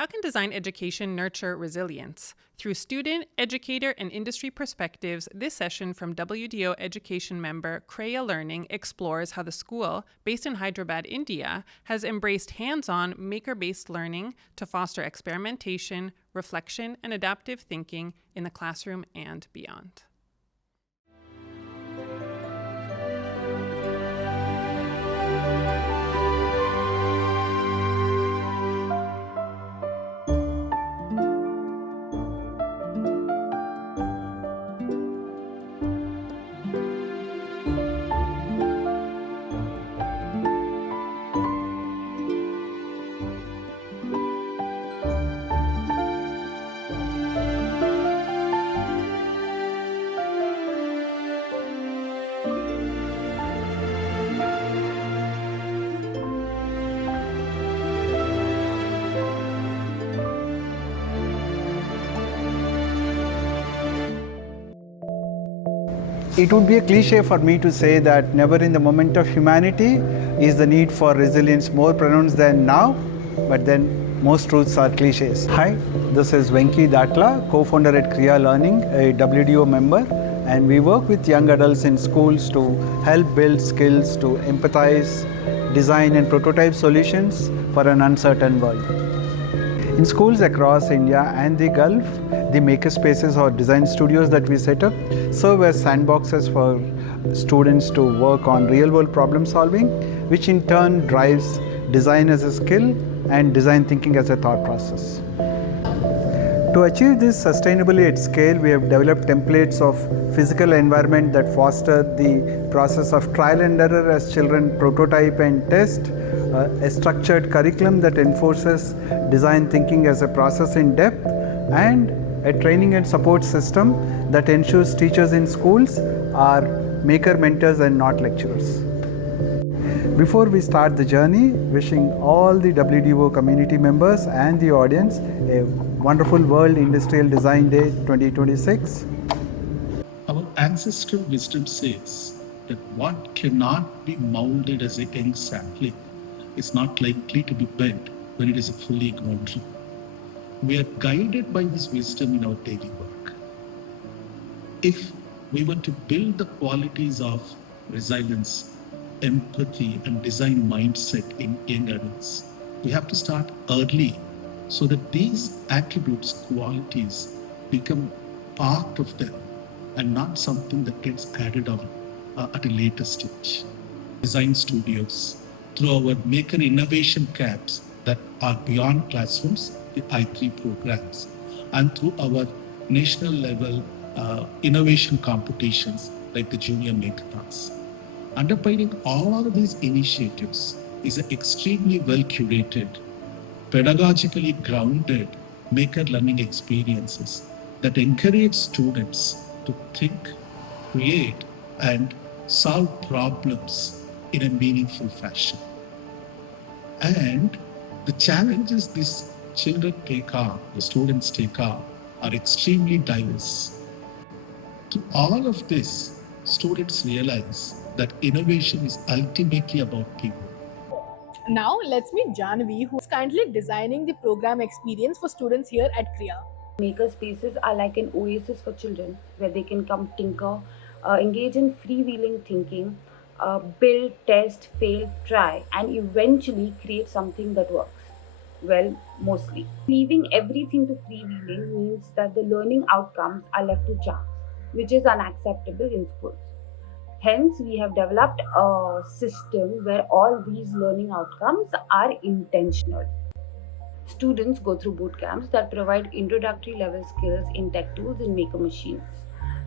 How can design education nurture resilience? Through student, educator, and industry perspectives, this session from WDO Education Member Creya Learning explores how the school, based in Hyderabad, India, has embraced hands-on, maker-based learning to foster experimentation, reflection, and adaptive thinking in the classroom and beyond. It would be a cliche for me to say that never in the moment of humanity is the need for resilience more pronounced than now, but then most truths are cliches. Hi, this is Venki Datla, co-founder at Creya Learning, a WDO member, and we work with young adults in schools to help build skills to empathize, design and prototype solutions for an uncertain world. In schools across India and the Gulf, the makerspaces or design studios that we set up serve as sandboxes for students to work on real-world problem solving, which in turn drives design as a skill and design thinking as a thought process. To achieve this sustainably at scale, we have developed templates of physical environment that foster the process of trial and error as children prototype and test, a structured curriculum that enforces design thinking as a process in depth, and a training and support system that ensures teachers in schools are maker mentors and not lecturers. Before we start the journey, wishing all the WDO community members and the audience a wonderful World Industrial Design Day 2026. Our ancestral wisdom says that what cannot be molded as a young sapling is not likely to be bent when it is a fully grown tree. We are guided by this wisdom in our daily work. If we want to build the qualities of resilience, empathy, and design mindset in young adults, we have to start early so that these attributes, qualities, become part of them and not something that gets added on at a later stage. Design studios, through our maker innovation camps that are beyond classrooms, the I3 programs, and through our national level innovation competitions like the Junior Makeathons. Underpinning all of these initiatives is an extremely well curated, pedagogically grounded maker learning experiences that encourage students to think, create, and solve problems in a meaningful fashion. And the challenges these children take on, the students take on, are extremely diverse. Through all of this, students realize that innovation is ultimately about people. Now let's meet Janvi, who is kindly designing the program experience for students here at Creya. Maker spaces are like an oasis for children where they can come tinker, engage in freewheeling thinking, build, test, fail, try, and eventually create something that works. Well, mostly. Leaving everything to freewheeling means that the learning outcomes are left to chance, which is unacceptable in schools. Hence, we have developed a system where all these learning outcomes are intentional. Students go through boot camps that provide introductory level skills in tech tools and maker machines.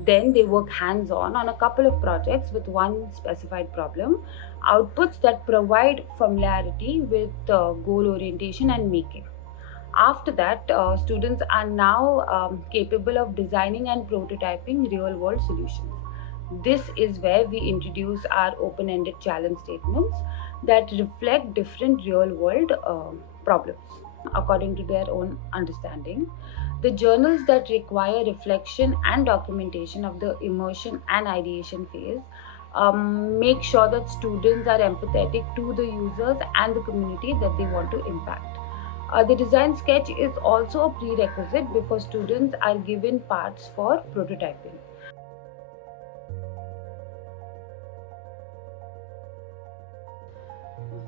Then they work hands-on on a couple of projects with one specified problem, outputs that provide familiarity with goal orientation and making. After that, students are now capable of designing and prototyping real-world solutions. This is where we introduce our open-ended challenge statements that reflect different real-world problems according to their own understanding. The journals that require reflection and documentation of the immersion and ideation phase make sure that students are empathetic to the users and the community that they want to impact. The design sketch is also a prerequisite before students are given parts for prototyping.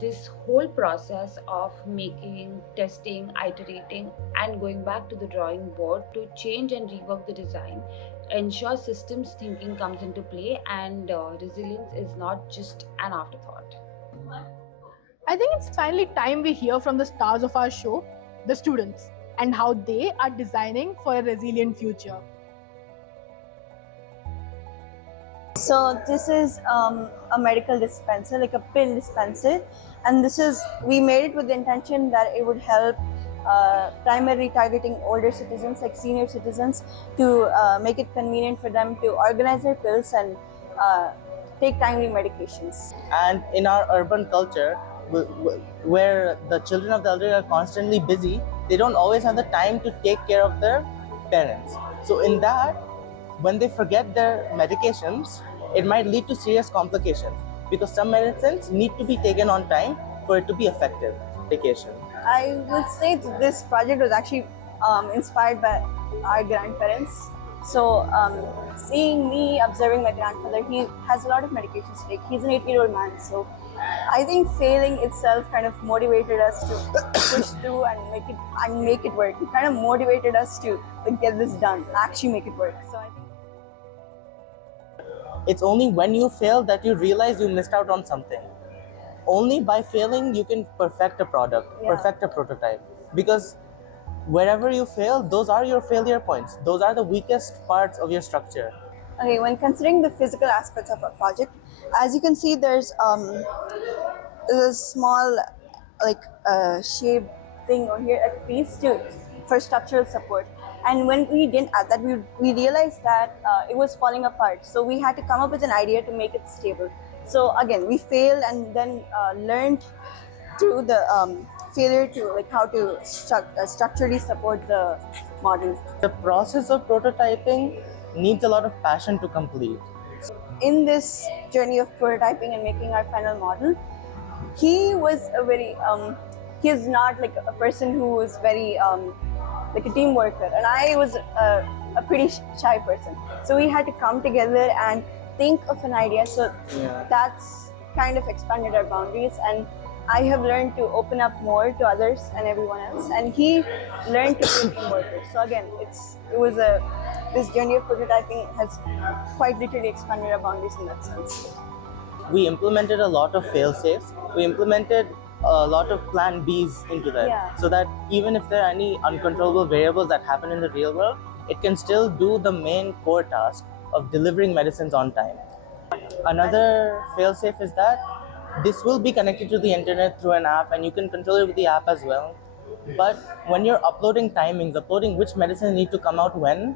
This whole process of making, testing, iterating, and going back to the drawing board to change and rework the design ensures systems thinking comes into play, and resilience is not just an afterthought. I think it's finally time we hear from the stars of our show, the students, and how they are designing for a resilient future. So this is a medical dispenser, like a pill dispenser, and we made it with the intention that it would help primarily targeting older citizens, like senior citizens, to make it convenient for them to organize their pills and take timely medications. And in our urban culture, where the children of the elderly are constantly busy, they don't always have the time to take care of their parents. So in that, when they forget their medications, it might lead to serious complications, because some medicines need to be taken on time for it to be effective. Medication. I would say that this project was actually inspired by our grandparents. So seeing me, observing my grandfather, he has a lot of medications to take. He's an 80-year-old man. So I think failing itself kind of motivated us to push through and make it work. It kind of motivated us to get this done, actually make it work. So I think it's only when you fail that you realize you missed out on something. Only by failing you can perfect a product, perfect a prototype. Because wherever you fail, those are your failure points. Those are the weakest parts of your structure. Okay, when considering the physical aspects of a project, as you can see, there's a small shaped thing over here, a piece for structural support. And when we didn't add that, we realized that it was falling apart. So we had to come up with an idea to make it stable. So again, we failed and then learned through the failure to how to structurally support the model. The process of prototyping needs a lot of passion to complete. In this journey of prototyping and making our final model, he was a very he's not like a person who was very like a team worker, and I was a pretty shy person. So we had to come together and think of an idea. So that's kind of expanded our boundaries, and I have learned to open up more to others and everyone else, and he learned to be a team worker. So again, this journey of prototyping has quite literally expanded our boundaries in that sense. We implemented a lot of fail-safes. We implemented a lot of plan Bs into that, so that even if there are any uncontrollable variables that happen in the real world, it can still do the main core task of delivering medicines on time. Another fail-safe is that this will be connected to the internet through an app, and you can control it with the app as well. But when you're uploading timings, uploading which medicine need to come out when,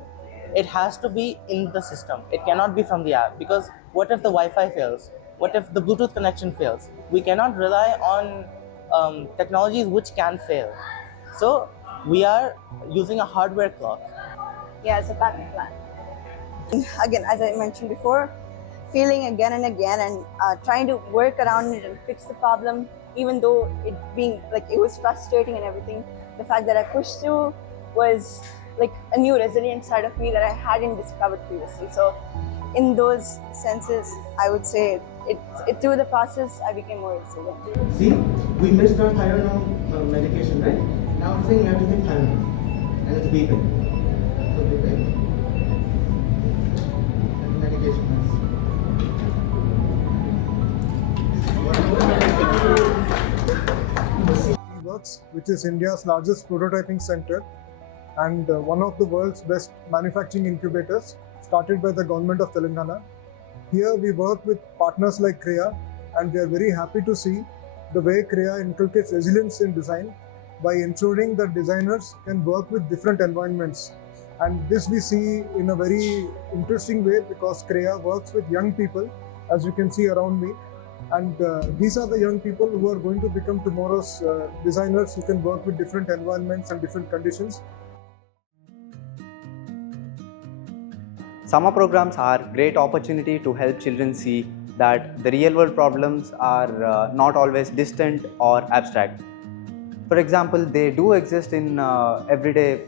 it has to be in the system. It cannot be from the app, because what if the Wi-Fi fails? What if the Bluetooth connection fails? We cannot rely on technologies which can fail. So we are using a hardware clock. Yeah, it's a backup plan. Again, as I mentioned before, failing again and again and trying to work around it and fix the problem, even though it was frustrating and everything, the fact that I pushed through was like a new resilient side of me that I hadn't discovered previously. So in those senses, I would say through the process, I became more resilient. See, we missed our Tylenol medication, right? Now I'm saying you have to take Tylenol, and it's beeping. So beeping. And medication Works, which is India's largest prototyping center and one of the world's best manufacturing incubators, started by the government of Telangana. Here we work with partners like Creya, and we are very happy to see the way Creya inculcates resilience in design by ensuring that designers can work with different environments. And this we see in a very interesting way, because Creya works with young people, as you can see around me. And these are the young people who are going to become tomorrow's designers who can work with different environments and different conditions. Summer programs are great opportunity to help children see that the real world problems are not always distant or abstract. For example, they do exist in everyday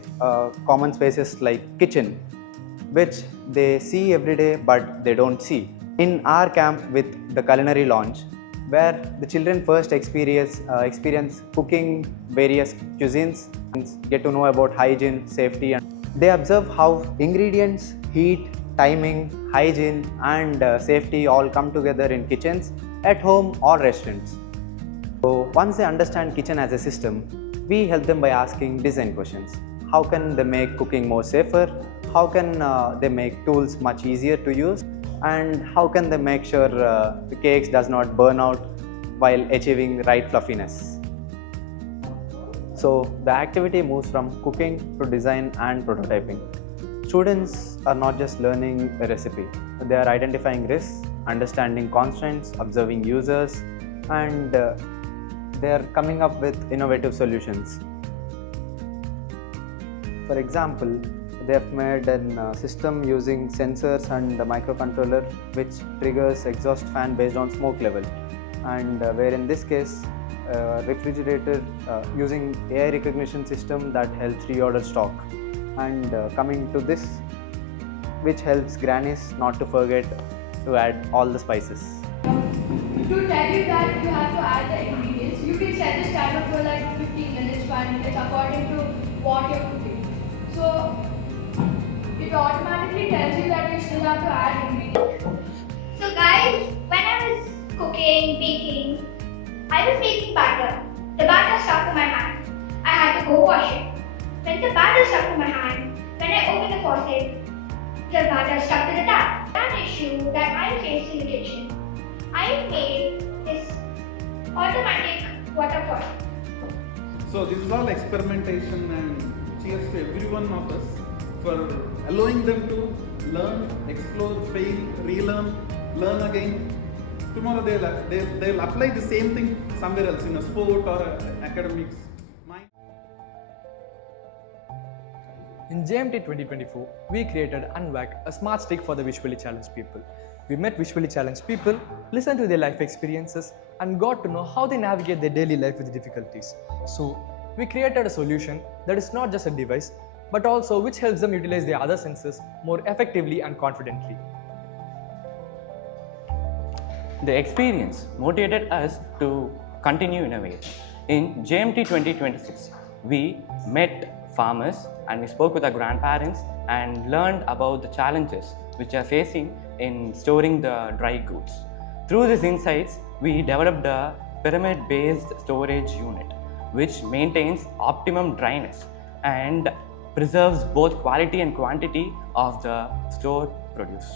common spaces like kitchen, which they see every day but they don't see. In our camp with the culinary launch, where the children first experience cooking various cuisines, get to know about hygiene, safety, and they observe how ingredients, heat, timing, hygiene and safety all come together in kitchens at home or restaurants. So once they understand kitchen as a system, we help them by asking design questions. How can they make cooking more safer? How can they make tools much easier to use? And how can they make sure the cakes does not burn out while achieving right fluffiness? So the activity moves from cooking to design and prototyping. Students are not just learning a recipe, they are identifying risks, understanding constraints, observing users, and they are coming up with innovative solutions. For example, they have made a system using sensors and a microcontroller which triggers exhaust fan based on smoke level, and where in this case refrigerator using AI recognition system that helps reorder stock, and coming to this, which helps grannies not to forget to add all the spices. To tell you that you have to add the ingredients, you can set the timer for like 15 minutes, 5 minutes according to what you're cooking. So it automatically tells you that you still have to add ingredients. So guys, when I was cooking, baking, I was making batter. The batter stuck to my hand. I had to go wash it. When the batter stuck to my hand, when I opened the faucet, the batter stuck to the tap. An issue that I faced in the kitchen. I made this automatic water pot. So this is all experimentation, and cheers to every one of us for allowing them to learn, explore, fail, relearn, learn again. Tomorrow they'll apply the same thing somewhere else in a sport or academics. In JMT 2024, we created Unwack, a smart stick for the visually challenged people. We met visually challenged people, listened to their life experiences, and got to know how they navigate their daily life with difficulties. So, we created a solution that is not just a device, but also which helps them utilize their other senses more effectively and confidently. The experience motivated us to continue innovating. In JMT 2026, we met farmers and we spoke with our grandparents and learned about the challenges which they are facing in storing the dry goods. Through these insights, we developed a pyramid-based storage unit which maintains optimum dryness and preserves both quality and quantity of the stored produce.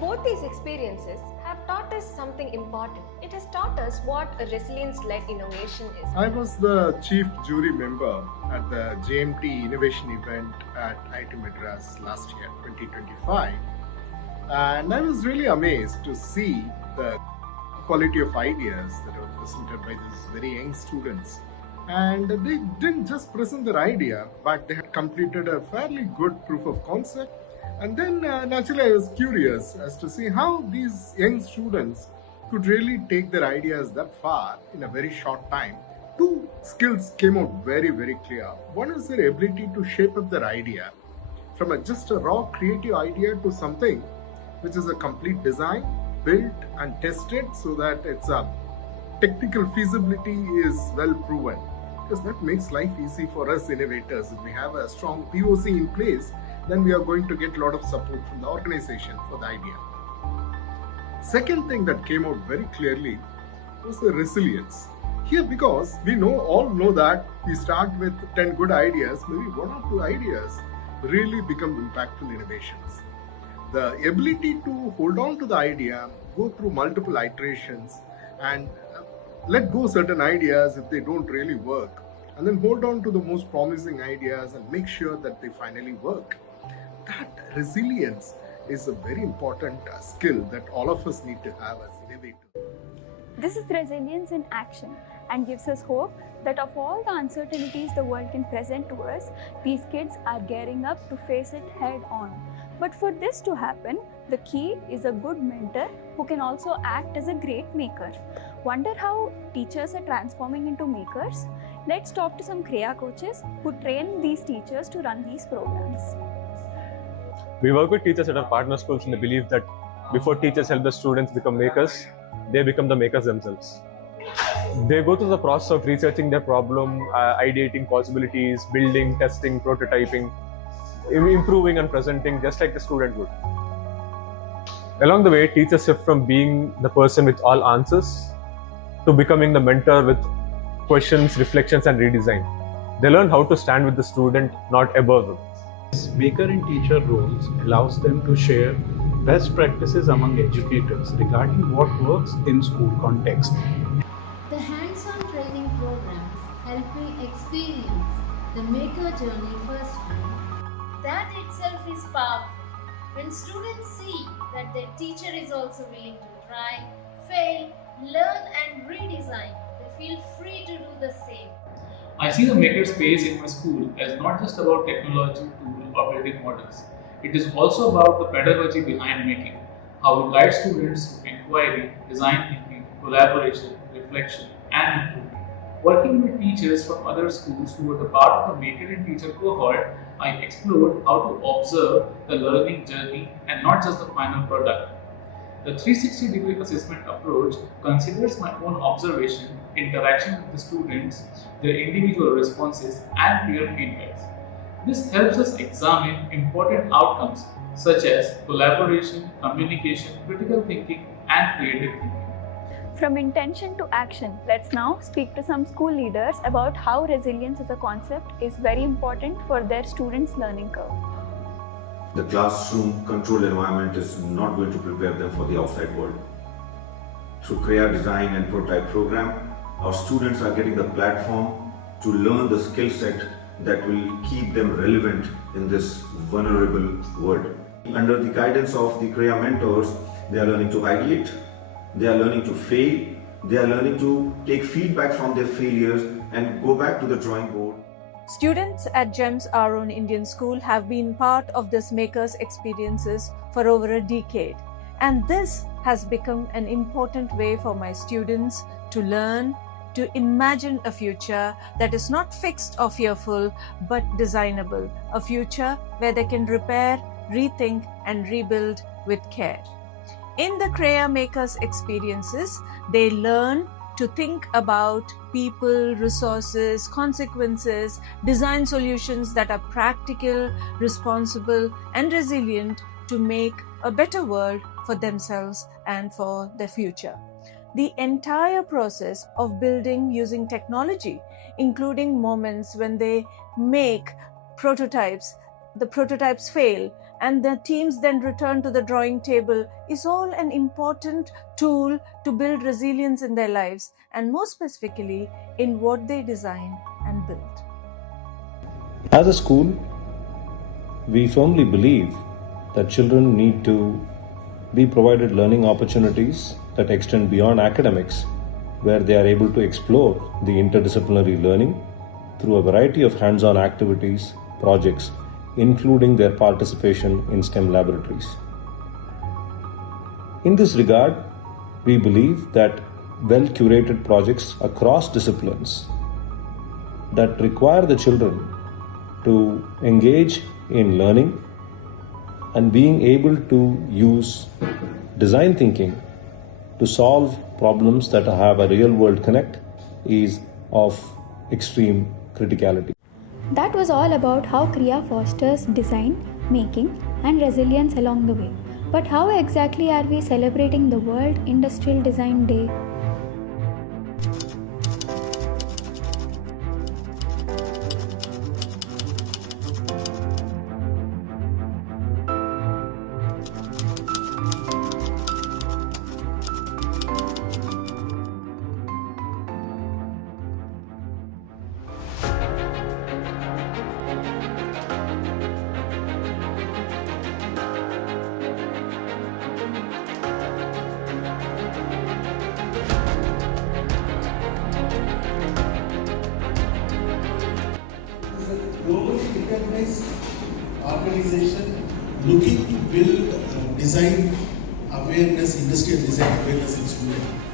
Both these experiences have taught us something important. It has taught us what a resilience-led innovation is. I was the chief jury member at the JMT innovation event at IIT Madras last year, 2025. And I was really amazed to see the quality of ideas that were presented by these very young students. And they didn't just present their idea, but they had completed a fairly good proof of concept. And then naturally I was curious as to see how these young students could really take their ideas that far in a very short time. Two skills came out very, very clear. One is their ability to shape up their idea from just a raw creative idea to something which is a complete design, built and tested so that its technical feasibility is well proven. Because that makes life easy for us innovators. If we have a strong POC in place, then we are going to get a lot of support from the organization for the idea. Second thing that came out very clearly was the resilience. Here, because we all know that we start with 10 good ideas, maybe 1 or 2 ideas really become impactful innovations. The ability to hold on to the idea, go through multiple iterations and let go certain ideas if they don't really work, and then hold on to the most promising ideas and make sure that they finally work. That resilience is a very important skill that all of us need to have as innovators. This is resilience in action and gives us hope that of all the uncertainties the world can present to us, these kids are gearing up to face it head on. But for this to happen, The key is a good mentor who can also act as a great maker. Wonder how teachers are transforming into makers? Let's talk to some Creya coaches who train these teachers to run these programs. We work with teachers at our partner schools in the belief that before teachers help the students become makers, they become the makers themselves. They go through the process of researching their problem, ideating possibilities, building, testing, prototyping, improving and presenting just like the student would. Along the way, teachers shift from being the person with all answers to becoming the mentor with questions, reflections and redesign. They learn how to stand with the student, not above them. Maker and teacher roles allows them to share best practices among educators regarding what works in school context. The hands-on training programs help me experience the maker journey firsthand. That itself is powerful. When students see that their teacher is also willing to try, fail, learn and redesign, they feel free to do the same. I see the maker space in my school as not just about technology, tool or building models. It is also about the pedagogy behind making, how it guides students through inquiry, design thinking, collaboration, reflection and improvement. Working with teachers from other schools who were the part of the maker and teacher cohort, I explored how to observe the learning journey and not just the final product. The 360-degree assessment approach considers my own observation, interaction with the students, their individual responses, and peer feedbacks. This helps us examine important outcomes such as collaboration, communication, critical thinking, and creative thinking. From intention to action, let's now speak to some school leaders about how resilience as a concept is very important for their students' learning curve. The classroom controlled environment is not going to prepare them for the outside world. Through Creya Design and Prototype program, our students are getting the platform to learn the skill set that will keep them relevant in this vulnerable world. Under the guidance of the Creya mentors, they are learning to ideate, they are learning to fail, they are learning to take feedback from their failures and go back to the drawing board. Students at GEMS, our own Indian school, have been part of this maker's experiences for over a decade. And this has become an important way for my students to learn, to imagine a future that is not fixed or fearful, but designable. A future where they can repair, rethink, and rebuild with care. In the Creya Makers experiences, they learn to think about people, resources, consequences, design solutions that are practical, responsible, and resilient to make a better world for themselves and for their future. The entire process of building using technology, including moments when they make prototypes, the prototypes fail, and the teams then return to the drawing table, is all an important tool to build resilience in their lives, and more specifically in what they design and build. As a school, we firmly believe that children need to be provided learning opportunities that extend beyond academics, where they are able to explore the interdisciplinary learning through a variety of hands-on activities, projects, including their participation in STEM laboratories. In this regard, we believe that well-curated projects across disciplines that require the children to engage in learning and being able to use design thinking to solve problems that have a real-world connect is of extreme criticality. That was all about how Creya fosters design, making, and resilience along the way. But how exactly are we celebrating the World Industrial Design Day? Globally recognized organization looking to build design awareness, industrial design awareness in students.